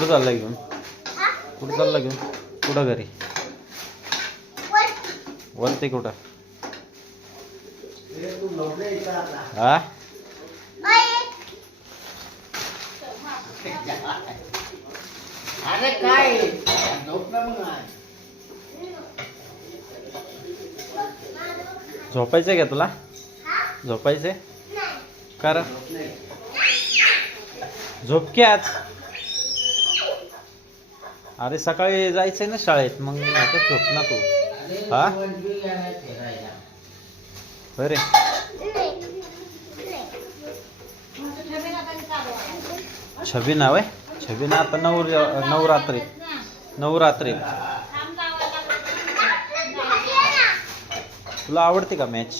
कुठं चालला घेऊन? कुठं चालला घेऊन? कुठं घरी? वरती कुठं? हा अरे काय झोप ना मग. झोपायचंय का तुला? झोपायचंय? कारण झोप की आज. अरे सकाळी जायचंय ना शाळेत, मग आता झोप ना तू. हा बरे छबी नाव आहे. छबी ना आता नवरात्री. तुला आवडते का मॅच?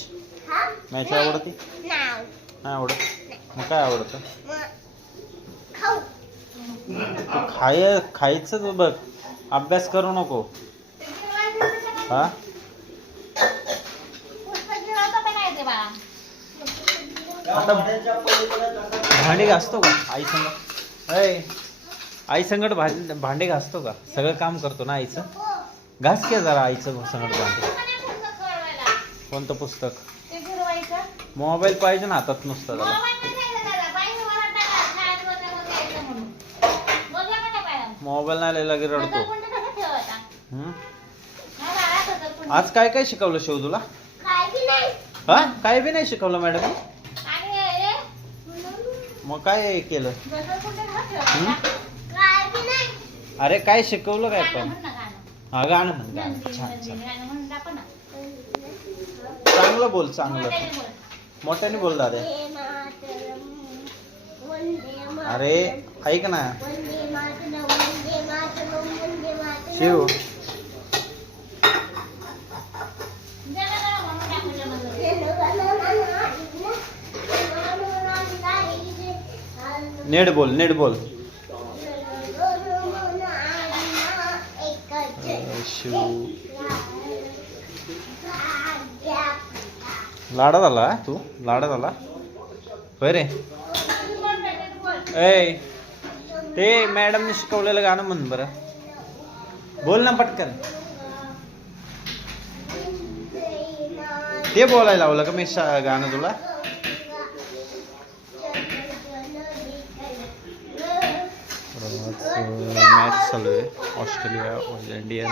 मॅच आवडते? नाही आवडत. मग काय आवडतं? खायचं बघ, अभ्यास करू नको. हा आता भांडे घासतो का आई संगत? आई संगत भांडे घासतो का? सगळं काम करतो ना आईचं. घास के जरा आईचं संगत भांडे. कोणतं पुस्तक? मोबाईल पाहिजे ना हातात नुसतं त्याला. मोबाईल नाही लगे रडतो. आज काय काय शिकवलं शिव तुला? हा काय बी नाही शिकवलं मॅडम. मग काय केलं? अरे काय शिकवलं काय पण? हा गाणं म्हण. गाणं छान छान. चांगलं बोल, चांगलं मोठ्याने बोल दादा. अरे ऐक ना शिव. नीट बोल, नीट बोल. शिव लाडा झाला तू. लाडा झाला होय रे. ए ते मॅडमने शिकवलेलं गाणं म्हण बरं. बोल ना पटकन. ते बोलायला लावलं का मी गाणं तुला? मॅच चालू आहे ऑस्ट्रेलिया इंडिया.